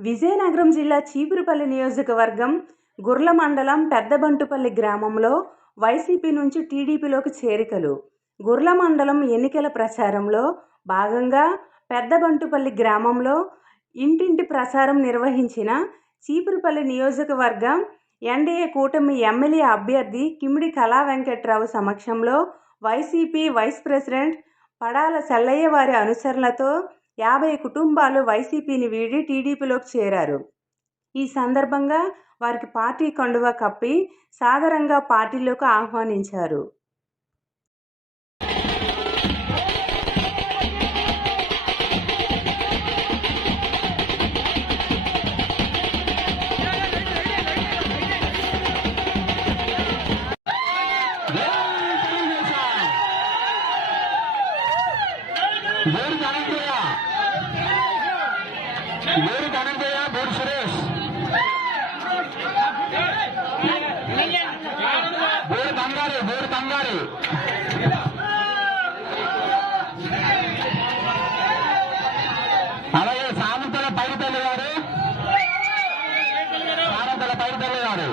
విజయనగరం జిల్లా చీపురుపల్లి నియోజకవర్గం గుర్ల మండలం పెద్దబంటుపల్లి గ్రామంలో వైసీపీ నుంచి టీడీపీలోకి చేరికలు. గుర్ల మండలం ఎన్నికల ప్రచారంలో భాగంగా పెద్దబంటుపల్లి గ్రామంలో ఇంటింటి ప్రచారం నిర్వహించిన చీపురుపల్లి నియోజకవర్గం ఎన్డీఏ కూటమి ఎమ్మెల్యే అభ్యర్థి కిమిడి కళా వెంకట్రావు సమక్షంలో YCP vice president Padala Sellayya వారి అనుసరణలతో యాభై కుటుంబాలు వైసీపీని వీడి టీడీపీలోకి చేరారు ఈ సందర్భంగా వారికి పార్టీ కండువా కప్పి సాదరంగా పార్టీలోకి ఆహ్వానించారు bore bore Dhananjaya bore Suresh bore తంగారు bore తంగారు అలాగే సామంతల పైడితల్లి గారు సామంతల పైడితల్లి గారు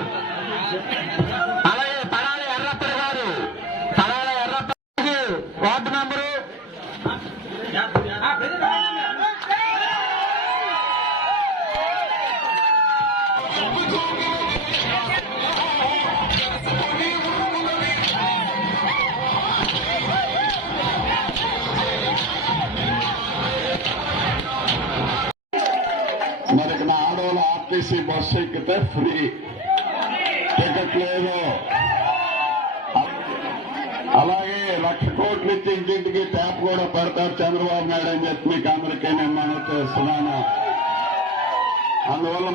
మరి నా ఆడవాళ్ళ ఆర్టీసీ బస్సు ఎక్కితే ఫ్రీ. టికెట్ లేదు. అలాగే లక్ష కోట్లు ఇచ్చి ఇంటింటికి ట్యాప్ కూడా పెడతారు చంద్రబాబు నాయుడు అని చెప్పి మీకు అందరికీ నేను మనం చేస్తున్నాను. అందువల్ల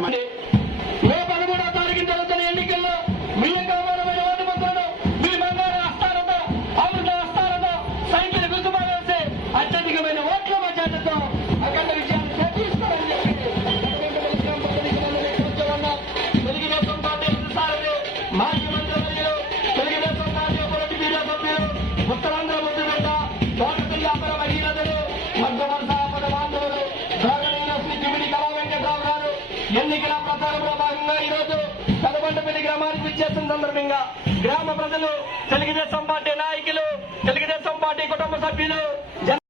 ఎన్నికల ప్రచారంలో భాగంగా ఈరోజు రోజు గ్రామానికి విచ్చేసిన సందర్భంగా గ్రామ ప్రజలు తెలుగుదేశం పార్టీ నాయకులు తెలుగుదేశం పార్టీ కుటుంబ సభ్యులు జన